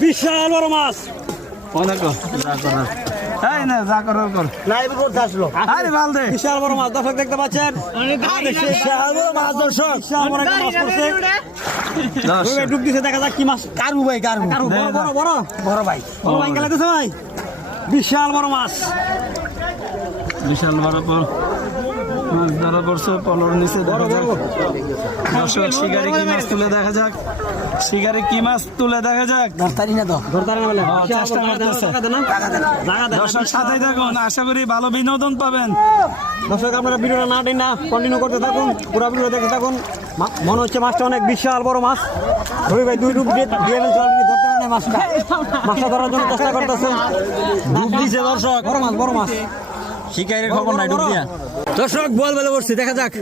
বিশাল বড় মাছ! অনেক বিশাল বড় মাছ দর্শক দেখতে পাচ্ছেন? বিশাল বড় মাছ দর্শক। বিশাল বড় মাছ পড়ছে। ডুব দিছে দেখা যাক কি মাছ। কারু ভাই কারু বড় বড় বড়। বড় ভাই। বড় ভাই। গেলে ভাই। বিশাল বড় মাছ। বিশাল বড় মাছ ধরা পড়ছে পলর নিচে দেখা যাক। দর্শক শিকারি কি মাছ তুলে দেখা যাক? শিকারি কি মাছ তুলে দেখা যাক? ধরতারি না তো ধরতে না বলে হ্যাঁ, চেষ্টা করতেছে। দর্শক সাথে থাকুন। আশা করি ভালো বিনোদন পাবেন। দর্শক আপনারা ভিডিওটা না দিন না কন্টিনিউ করতে থাকুন। পুরো ভিডিও দেখতে থাকুন। মনে হচ্ছে মাছটা অনেক বিশাল বড় মাছ। রবি ভাই দুই ডুব দিয়ে দিয়ে ধরতে পারে মাছটা। মাছটা ধরার জন্য চেষ্টা করতেছে ডুব দিছে দর্শক বড় মাছ বড় মাছ। শিকারের খবর নাই ডুব দর্শক বল বেলা বসছি দেখা যাক।